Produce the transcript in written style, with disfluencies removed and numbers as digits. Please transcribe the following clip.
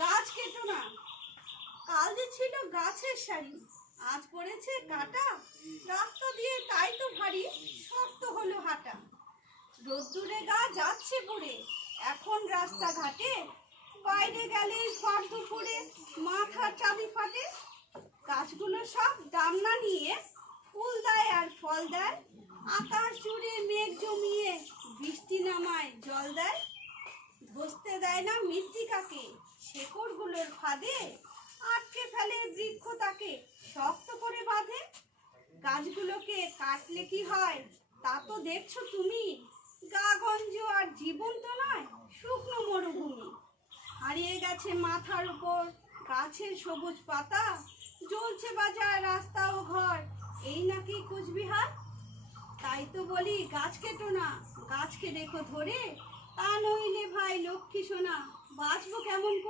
গাছ কেটো না। কাল যে ছিল গাছের সারি, আজ পড়েছে কাটা। রাস্তা দিয়ে তাই তো ভারী শক্ত হলো হাঁটা। রোদ্দুরে গা যাচ্ছে পুড়ে এখন রাস্তাঘাটে। বাইরে গেলে ফাঁক দুপুরে মাথার চাবি ফাটে। গাছগুলো সব দাম না নিয়ে ফুল দেয় আর ফল দেয়। আকাশ জুড়ে মেঘ জমিয়ে বৃষ্টি নামায় জল দেয়। ধসতে দেয় না মৃত্তিকাকে শেকড়গুলোর ফাঁদে। আটকে ফেলে বৃক্ষ তাকে শক্ত করে বাঁধে। গাছগুলোকে কাটলে কি হয় তা তো দেখছো তুমি। গা গঞ্জ আর জীবন তো নয় শুকনো মরুভূমি। হারিয়ে গেছে মাথার উপর গাছের সবুজ পাতা। জ্বলছে বাজার রাস্তা ও ঘর, এই নাকি কুচবিহার। তাই তো বলি গাছ কেটো না, গাছকে রেখো ধরে। তা নইলে ভাই লক্ষ্মী সোনা বাঁচবো কেমন করে।